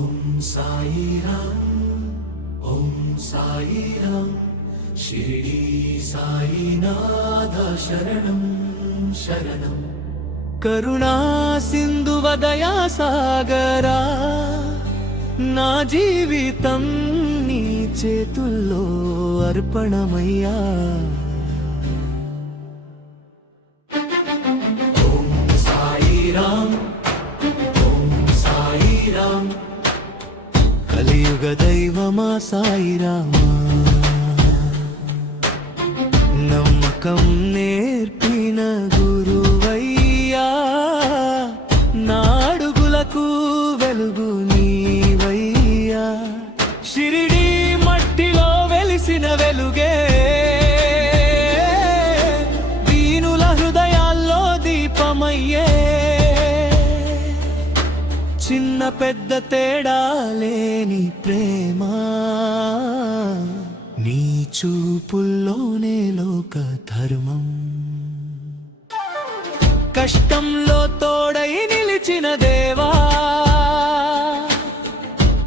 ఓం సాయిరాం ఓం సాయిరాం షిరిడి సాయినాథ శరణం శరణం కరుణా సింధువ దయా సాగరా నా జీవితం నీ చేతుల్లో అర్పణమయ్యా ఓం సాయిరాం ఓం సాయిరాం కలియుగ దైవమా సాయిరామా నమ్మకం నేర్పిన గురువయ్యా నా అడుగులకు వెలుగు నీవయ్యా షిరిడి మట్టిలో వెలిసిన వెలుగే దీనుల హృదయాల్లో దీపమయ్యే చిన్న పెద్ద తేడా లేని ప్రేమ నీ చూపుల్లోనే లోక ధర్మం కష్టంలో తోడై నిలిచిన దేవా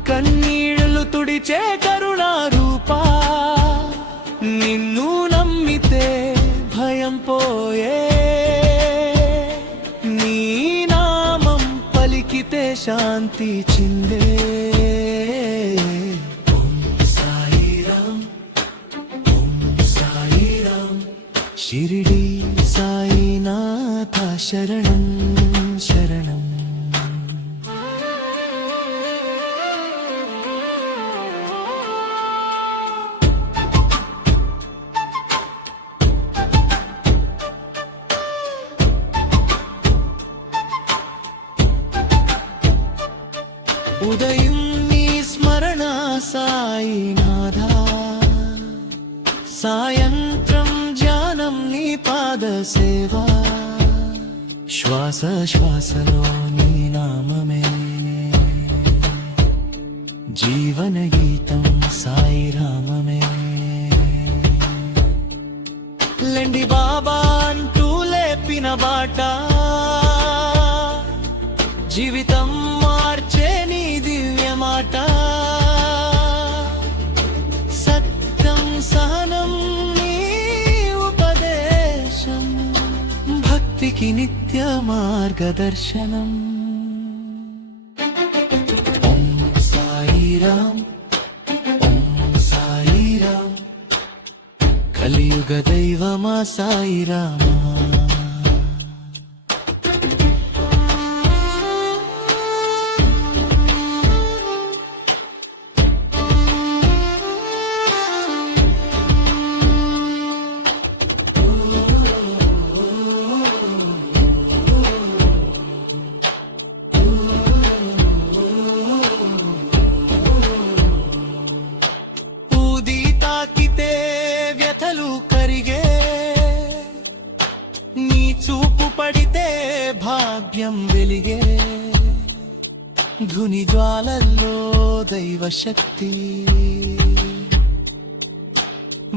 కన్నీళ్లు తుడిచే కరుణా రూపా నిన్ను నమ్మితే భయం పోయే నీ నామం పలికితే శాంతి చిందే షిరిడి సాయినాథ శరణం శరణం ఉదయం నీ స్మరణ సాయినాథ సాయంత్రం ధ్యానం నీ పాద సేవా శ్వాస శ్వాసలో నీ నామమే జీవన గీతం సాయిరామమే లెండి బాబా అంటూ లేపిన బాట జీవితం మార్చే నీ దివ్య మాట సత్యం సహనం నీ ఉపదేశం భక్తికి నిత్య మార్గదర్శనం ఓం సాయిరాం ఓం సాయిరాం కలియుగ దైవమా సాయిరామా కరిగే నీ చూపు పడితే భాగ్యం వెలిగే ధుని జ్వాలల్లో దైవ శక్తి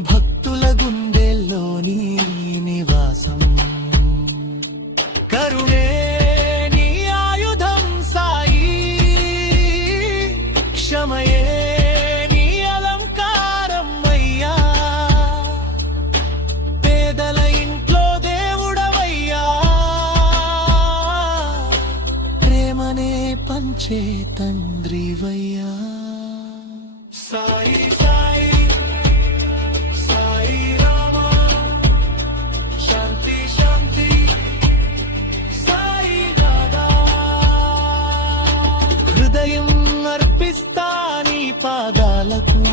భక్తుల గుండెల్లో నీ నివాసం కరుణే నీ ఆయుధం సాయి క్షమయే పంచే తండ్రివయ్యా సాయి సాయి సాయి రామ శాంతి శాంతి సాయి దాదా హృదయం అర్పిస్తా నీ పాదాలకు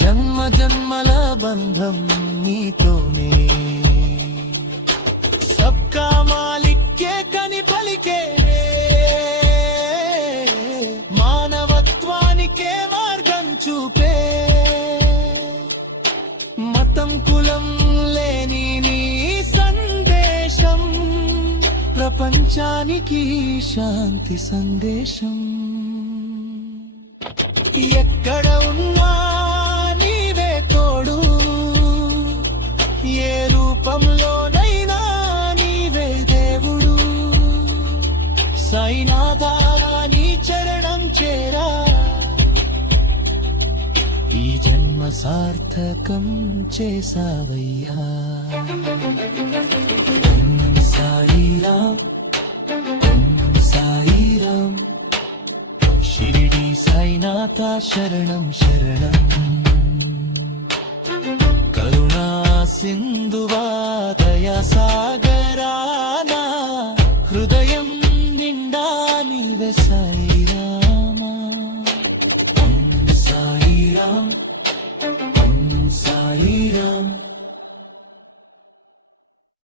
జన్మ జన్మల బంధం నీతోనే సబ్కా మాలిక్కే కని పలికే మానవత్వానికే మార్గం చూపే మతం కులం లేని నీ సందేశం ప్రపంచానికి శాంతి సందేశం ఎక్కడ ఉన్నా నీవే తోడు ఏ రూపంలోనైనా నీవే దేవుడు సాయినాథ నీ చేరా ఈ జన్మ సార్థకం చేసావయ్యా ఓం సాయిరాం ఓం సాయిరాం షిరిడి సాయినాథ శరణం శరణం కరుణా సింధువా దయా సాగరానా హృదయం నిండా నీవే సాయిరామా ఓం సాయిరాం